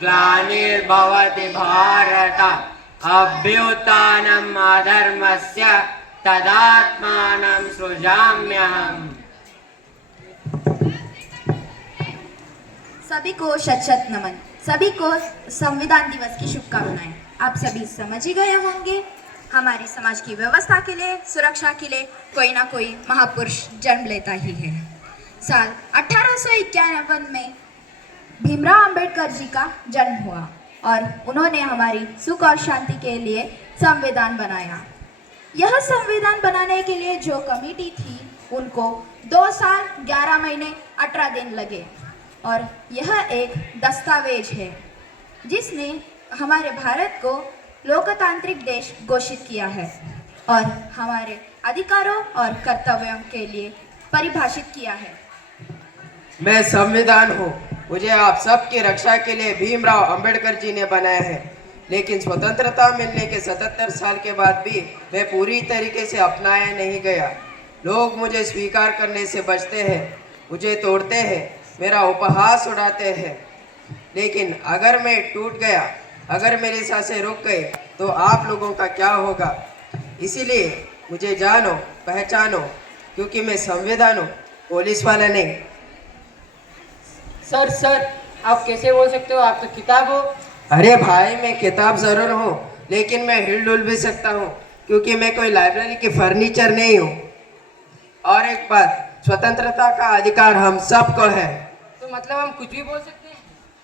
ग्लानिर्भवति भारत अभ्युत्थानम् अधर्मस्य तदात्मानं सृजाम्यहम्। सभी को शत शत नमन। सभी को संविधान दिवस की शुभकामनाएं। आप सभी समझ ही गए होंगे, हमारे समाज की व्यवस्था के लिए, सुरक्षा के लिए कोई ना कोई महापुरुष जन्म लेता ही है। साल 1851 में भीमराव अंबेडकर जी का जन्म हुआ और उन्होंने हमारी सुख और शांति के लिए संविधान बनाया। यह संविधान बनाने के लिए जो कमेटी थी उनको 2 साल 11 महीने 18 दिन लगे और यह एक दस्तावेज है जिसने हमारे भारत को लोकतांत्रिक देश घोषित किया है और हमारे अधिकारों और कर्तव्यों के लिए परिभाषित किया है। मैं संविधान हूँ, मुझे आप सबकी रक्षा के लिए भीमराव अंबेडकर जी ने बनाया है, लेकिन स्वतंत्रता मिलने के 77 साल के बाद भी मैं पूरी तरीके से अपनाया नहीं गया। लोग मुझे स्वीकार करने से बचते हैं, मुझे तोड़ते हैं, मेरा उपहास उड़ाते हैं। लेकिन अगर मैं टूट गया, अगर मेरी सांसें रुक गई तो आप लोगों का क्या होगा? इसीलिए मुझे जानो पहचानो, क्योंकि मैं संविधान हूँ, पुलिस वाला नहीं। सर आप कैसे बोल सकते हो? आप तो किताब हो। अरे भाई, मैं किताब जरूर हूँ, लेकिन मैं हिल डुल भी सकता हूँ, क्योंकि मैं कोई लाइब्रेरी की फर्नीचर नहीं हूँ। और एक बात, स्वतंत्रता का अधिकार हम सबको है। तो मतलब हम कुछ भी बोल सकते हैं?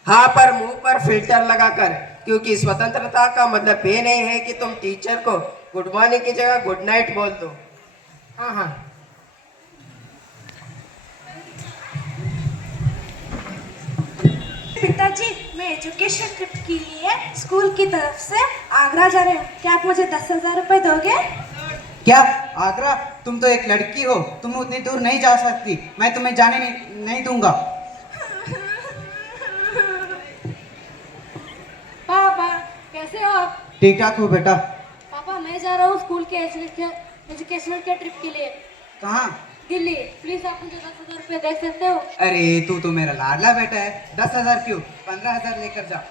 हाँ, पर मुंह पर फिल्टर लगाकर, क्योंकि स्वतंत्रता का मतलब ये नहीं है कि तुम टीचर को गुड मॉर्निंग की जगह गुड नाइट बोल दो। हाँ। पिताजी, मैं एजुकेशन ट्रिप के लिए स्कूल की तरफ से आगरा जा रहे हूँ। क्या आप मुझे 10,000 रुपए दोगे? क्या आगरा? तुम तो एक लड़की हो, तुम उतनी दूर नहीं जा सकती। मैं तुम्हें जाने नहीं दूंगा। पापा कैसे हो आप? ठीक ठाक हो बेटा। पापा मैं जा रहा हूँ स्कूल के एजुकेशनल के ट्रिप के लिए। कहाँ? दिल्ली। प्लीज आप मुझे 10,000 रुपए दे सकते हो? अरे तू तो मेरा लाडला बेटा है, 10,000 क्यों, 15,000 लेकर जा।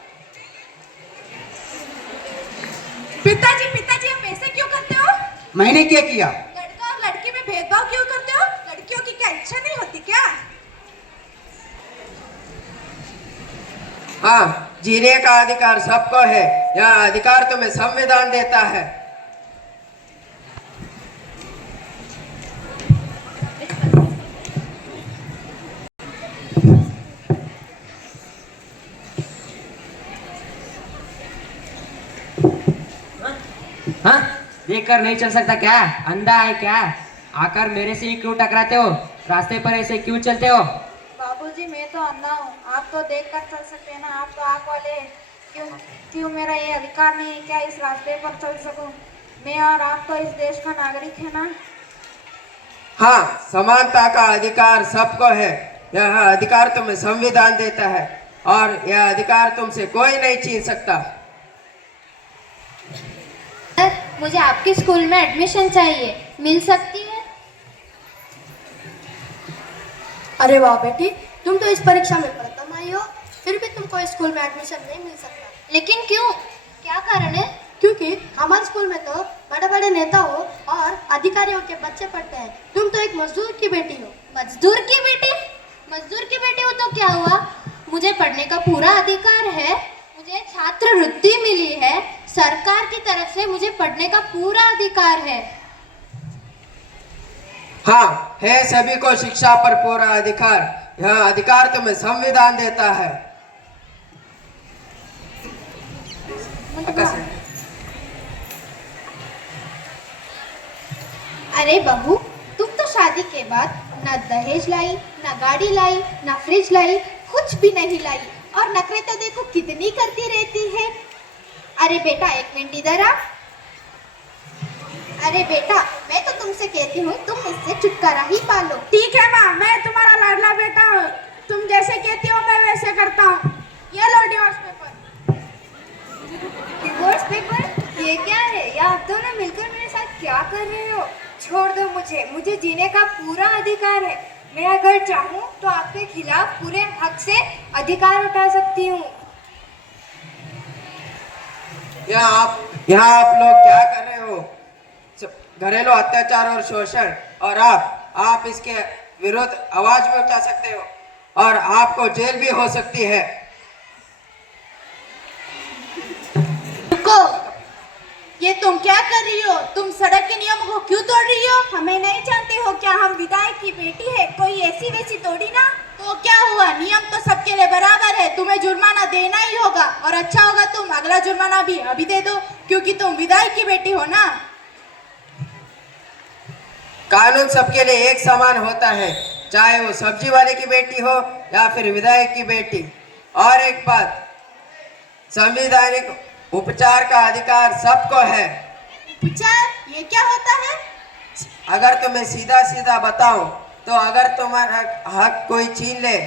पिताजी आप ऐसे क्यों करते हो? मैंने क्या किया? लड़का और लड़की में भेदभाव क्यों करते हो? लड़कियों की क्या इच्छा नहीं होती क्या? हाँ, जीने का अधिकार सबको है। यह अधिकार तुम्हें संविधान देता है। हाँ, देखकर नहीं चल सकता क्या? अंधा है क्या? आकर मेरे से ही क्यों टकराते हो? रास्ते पर ऐसे क्यों चलते हो? बाबूजी मैं तो अंधा हूँ, आप तो देख कर चल सकते हैं ना, आप तो आँख वाले हैं। क्यों मेरा ये अधिकार नहीं है क्या इस रास्ते पर चल सकूं? मैं और आप तो इस देश का नागरिक है ना। हाँ, समानता का अधिकार सबको है। यह अधिकार तुम्हें संविधान देता है और यह अधिकार तुमसे कोई नहीं छीन सकता। मुझे आपके स्कूल में एडमिशन चाहिए, मिल सकती है? अरे वाह बेटी, तुम तो इस परीक्षा में प्रथम आई हो, फिर भी तुमको इस स्कूल में एडमिशन नहीं मिल सकता। लेकिन क्यों, क्या कारण है? क्योंकि हमारे स्कूल में तो बड़े बड़े नेताओं और अधिकारियों के बच्चे पढ़ते हैं। तुम तो एक मजदूर की बेटी हो। मजदूर की बेटी? मजदूर की बेटी हो तो क्या हुआ? मुझे पढ़ने का पूरा अधिकार है, मुझे छात्रवृत्ति मिली है, सरकार की तरफ से मुझे पढ़ने का पूरा अधिकार है। हाँ, है सभी को शिक्षा पर पूरा अधिकार। यह अधिकार तुम्हें संविधान देता है। अरे बहू, तुम तो शादी के बाद ना दहेज लाई, ना गाड़ी लाई, ना फ्रिज लाई, कुछ भी नहीं लाई, और नखरे तो देखो कितनी करती रहती है। अरे बेटा एक मिनट इधर आ। अरे बेटा, मैं तो तुमसे कहती हूँ तुम इससे छुटकारा ही पालो। ठीक है माँ, मैं तुम्हारा लाडला बेटा हूँ। तुम जैसे कहती हो मैं वैसे करता हूँ। ये लो डिवोर्स पेपर। Divorce paper? ये क्या है? या आप दोनों मिलकर मेरे साथ क्या कर रहे हो? छोड़ दो मुझे जीने का पूरा अधिकार है। मैं अगर चाहूँ तो आपके खिलाफ पूरे हक से अधिकार उठा सकती हूँ। यहाँ आप लोग क्या कर रहे हो? घरेलू अत्याचार और शोषण, और आप इसके विरुद्ध आवाज भी उठा सकते हो और आपको जेल भी हो सकती है। रुको, ये तुम क्या कर रही हो? तुम सड़क के नियम को क्यों तोड़ रही हो? हमें नहीं जानते हो क्या हम विधायक की बेटी है? कोई ऐसी वैसी तोड़ी ना। तो क्या हुआ, नियम तो सबके लिए बराबर है। तुम्हें जुर्माना देना ही होगा, और अच्छा होगा तुम अगला जुर्माना भी अभी दे दो, क्योंकि तुम विधायक की बेटी हो ना। कानून सबके लिए एक समान होता है, चाहे वो सब्जी वाले की बेटी हो या फिर विधायक की बेटी। और एक बात, संवैधानिक उपचार का अधिकार सबको है। उपचार ये क्या होता है? अगर तुम्हें सीधा सीधा बताऊं तो अगर तुम्हारा हक कोई छीन ले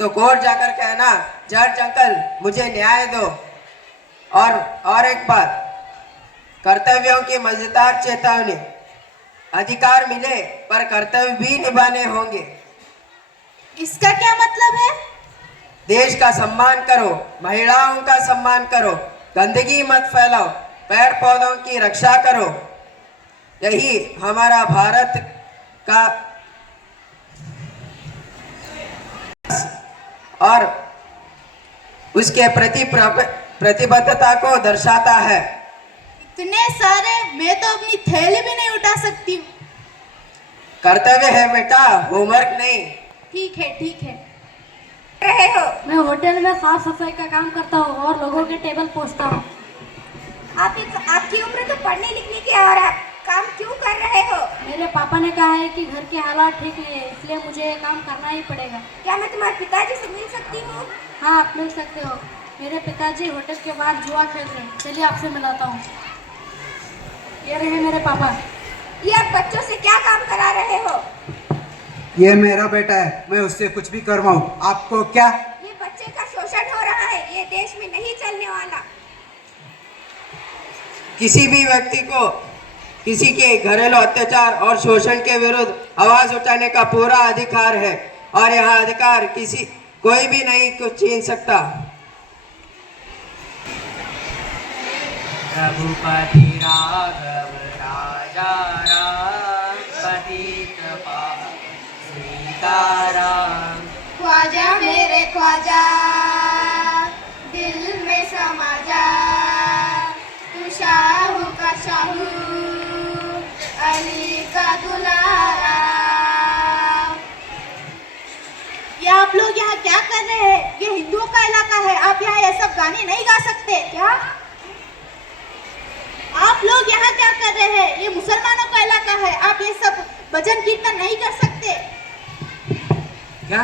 तो कोर्ट जाकर कहना, जज अंकल मुझे न्याय दो। और एक बात, कर्तव्यों की मजेदार चेतावनी, अधिकार मिले पर कर्तव्य भी निभाने होंगे। इसका क्या मतलब है? देश का सम्मान करो, महिलाओं का सम्मान करो, गंदगी मत फैलाओ, पेड़ पौधों की रक्षा करो। यही हमारा भारत का और उसके प्रति प्रतिबद्धता को दर्शाता है। इतने सारे, मैं तो अपनी थैली भी नहीं उठा सकती हूँ। कर्तव्य है बेटा, होमवर्क नहीं। ठीक है ठीक है। रहे हो? मैं होटल में साफ सफाई का काम करता हूँ और लोगों के टेबल पोंछता हूँ। आपकी उम्र तो पढ़ने लिखने की है, और आप काम क्यों कर रहे हो? मेरे पापा ने कहा है कि घर के हालात ठीक नहीं है, इसलिए मुझे ये काम करना ही पड़ेगा। क्या मैं तुम्हारे पिताजी से मिल सकती हूँ? हाँ, आप मिल सकते हो। मेरे पिताजी होटल के बाहर जुआ खेल रहे हैं, चलिए आपसे मिलाता हूँ। ये रहे मेरे पापा। ये आप बच्चों से क्या काम करा रहे हो? ये मेरा बेटा है, मैं उससे कुछ भी करवाऊं, आपको क्या? ये बच्चे का शोषण हो रहा है, ये देश में नहीं चलने वाला। किसी भी व्यक्ति को किसी के घरेलू अत्याचार और शोषण के विरुद्ध आवाज उठाने का पूरा अधिकार है, और यह अधिकार कोई भी नहीं कुछ छीन सकता। रघुपति राघव राजा राम, पतित पावन सीताराम। ख्वाजा मेरे ख्वाजा, दिल में समा जा, तू शाहू का शाहू, अली का दुलारा। ये आप लोग यहाँ क्या कर रहे हैं? ये हिंदुओं का इलाका है, आप यहाँ ये सब गाने नहीं गा सकते। क्या आप लोग यहाँ क्या कर रहे हैं? ये मुसलमानों का इलाका है, आप ये सब भजन कीर्तन नहीं कर सकते। क्या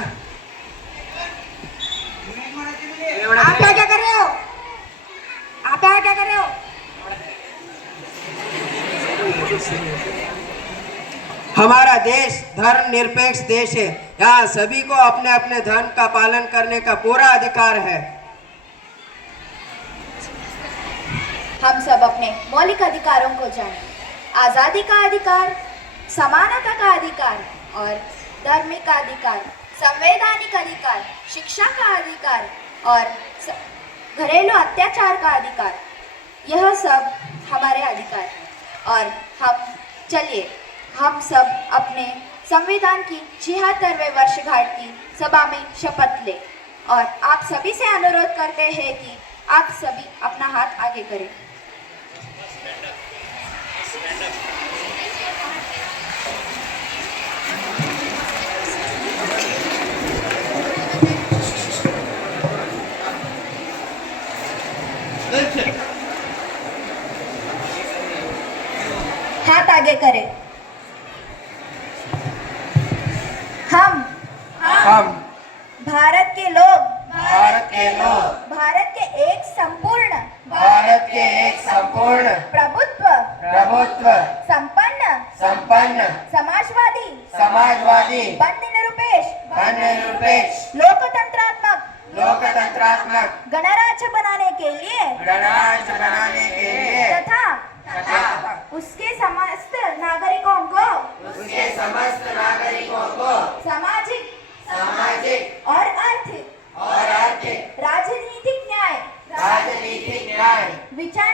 आप यहाँ क्या कर रहे हो? आप यहाँ क्या कर रहे हो? हमारा देश धर्म निरपेक्ष देश है, यहाँ सभी को अपने अपने धर्म का पालन करने का पूरा अधिकार है। हम सब अपने मौलिक अधिकारों को जानें। आज़ादी का अधिकार, समानता का अधिकार और धार्मिक अधिकार, संवैधानिक अधिकार, शिक्षा का अधिकार और घरेलू अत्याचार का अधिकार, यह सब हमारे अधिकार हैं। और हम सब अपने संविधान की 76वें वर्षगांठ की सभा में शपथ लें, और आप सभी से अनुरोध करते हैं कि आप सभी अपना हाथ आगे करें। हाथ आगे करें। हम भारत के लोग भारत के एक संपूर्ण प्रभुत्व संपन्न समाजवादी धर्मनिरपेक्ष लोकतंत्रात्मक गणराज्य बनाने के लिए तथा उसके समस्त नागरिकों को सामाजिक और आर्थिक राजनीतिक न्याय विचार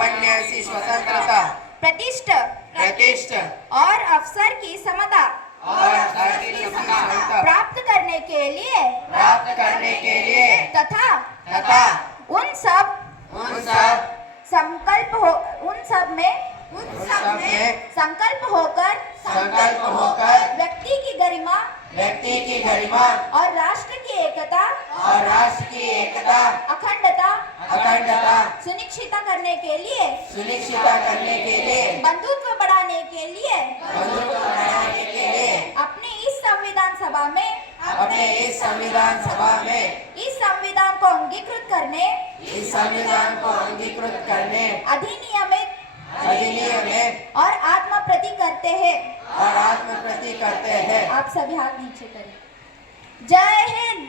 संपन्नसी स्वतंत्रता, प्रतिष्ठा और अवसर की समता और शारीरिक क्षमता प्राप्त करने के लिए तथा उन सब में संकल्प होकर व्यक्ति की गरिमा और राष्ट्र की एकता अखंडता सुनिश्चित करने के लिए बंधुत्व बढ़ाने के लिए अपने इस संविधान सभा में इस संविधान को अंगीकृत करने अधिनियमित और आत्मप्रति करते हैं। आप सभी हाथ नीचे करें। जय हिंद।